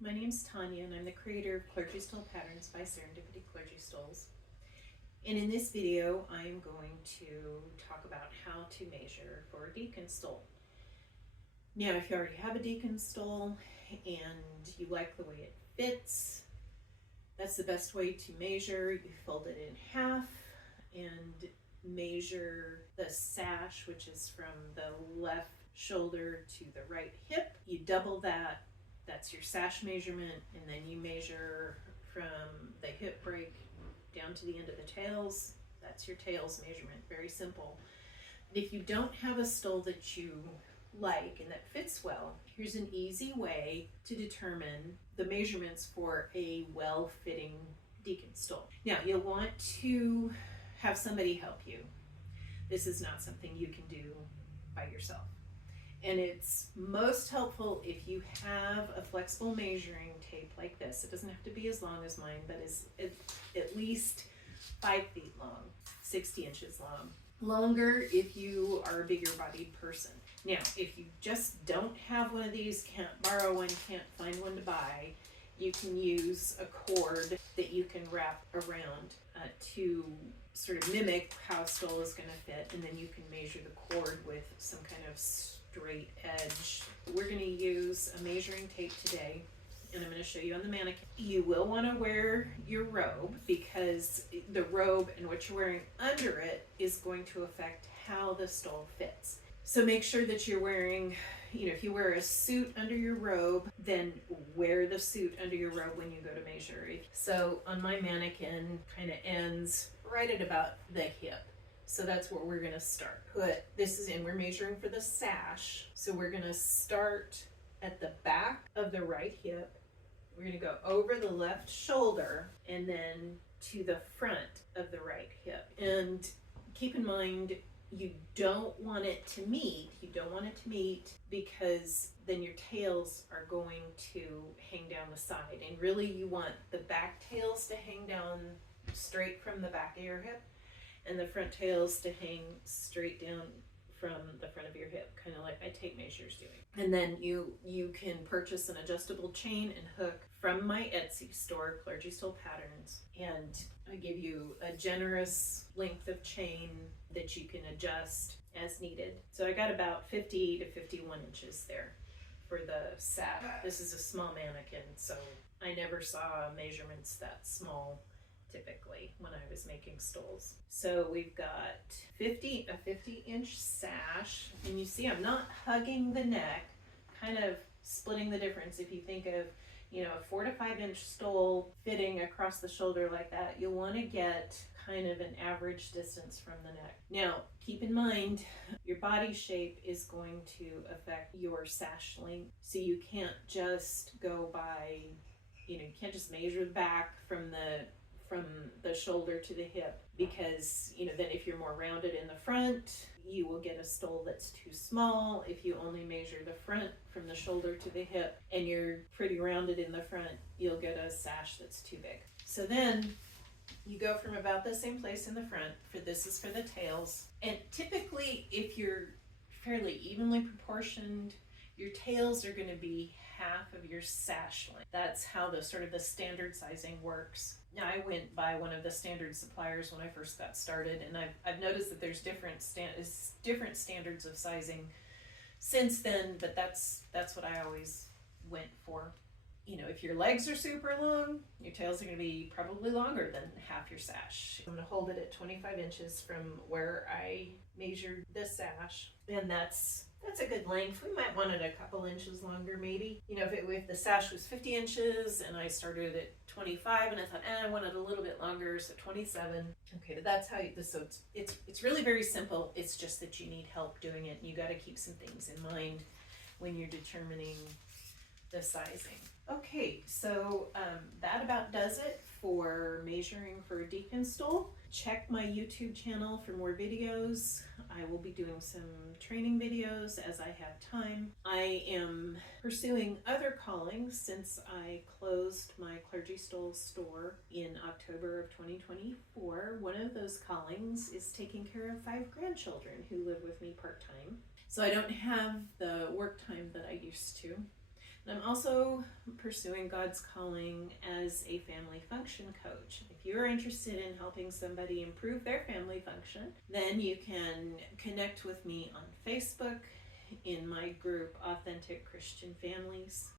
My name's Tanya, and I'm the creator of Clergy Stole Patterns by Serendipity Clergy Stoles. And in this video, I'm going to talk about how to measure for a deacon stole. Now, if you already have a deacon stole and you like the way it fits, that's the best way to measure. You fold it in half and measure the sash, which is from the left shoulder to the right hip. You double that. That's your sash measurement, and then you measure from the hip break down to the end of the tails. That's your tails measurement. Very simple. If you don't have a stole that you like and that fits well, here's an easy way to determine the measurements for a well-fitting deacon stole. Now, you'll want to have somebody help you. This is not something you can do by yourself. And it's most helpful if you have a flexible measuring tape like this. It doesn't have to be as long as mine, but is at least 5 feet long, 60 inches long. Longer if you are a bigger bodied person. Now, if you just don't have one of these, can't borrow one, can't find one to buy, you can use a cord that you can wrap around to sort of mimic how a stole is going to fit, and then you can measure the cord with some kind of straight edge. We're going to use a measuring tape today, and I'm going to show you on the mannequin. You will want to wear your robe, because the robe and what you're wearing under it is going to affect how the stole fits. So make sure that you're wearing, if you wear a suit under your robe, then wear the suit under your robe when you go to measure. So on my mannequin, kind of ends right at about the hip. So that's where we're going to start. We're measuring for the sash. So we're going to start at the back of the right hip. We're going to go over the left shoulder and then to the front of the right hip. And keep in mind, you don't want it to meet. You don't want it to meet because then your tails are going to hang down the side. And really you want the back tails to hang down straight from the back of your hip, and the front tails to hang straight down from the front of your hip, kind of like my tape measure's doing. And then you can purchase an adjustable chain and hook from my Etsy store, Clergy Stole Patterns, and I give you a generous length of chain that you can adjust as needed. So I got about 50 to 51 inches there for the sash. This is a small mannequin, so I never saw measurements that small typically when I was making stoles. So we've got a 50-inch sash, and you see I'm not hugging the neck, kind of splitting the difference. If you think of a 4 to 5 inch stole fitting across the shoulder like that, you'll want to get kind of an average distance from the neck. Now, keep in mind, your body shape is going to affect your sash length, so you can't just go by, you can't just measure the back from the shoulder to the hip, because then if you're more rounded in the front, you will get a stole that's too small. If you only measure the front from the shoulder to the hip and you're pretty rounded in the front, you'll get a sash that's too big. So then you go from about the same place in the front. This is for the tails, and typically if you're fairly evenly proportioned, your tails are going to be half of your sash length. That's how the standard sizing works. Now, I went by one of the standard suppliers when I first got started, and I've noticed that there's different standards of sizing since then, but that's what I always went for. If your legs are super long, your tails are going to be probably longer than half your sash. I'm going to hold it at 25 inches from where I measured the sash, and that's a good length. We might want it a couple inches longer, maybe. If the sash was 50 inches and I started at 25 and I thought, I want it a little bit longer, so 27. Okay, but that's how so it's really very simple. It's just that you need help doing it, and you got to keep some things in mind when you're determining the sizing. Okay, so that about does it for measuring for a deacon stole. Check my YouTube channel for more videos. I will be doing some training videos as I have time. I am pursuing other callings since I closed my Clergy Stole store in October of 2024. One of those callings is taking care of 5 grandchildren who live with me part-time. So I don't have the work time that I used to. I'm also pursuing God's calling as a family function coach. If you're interested in helping somebody improve their family function, then you can connect with me on Facebook in my group Authentic Christian Families.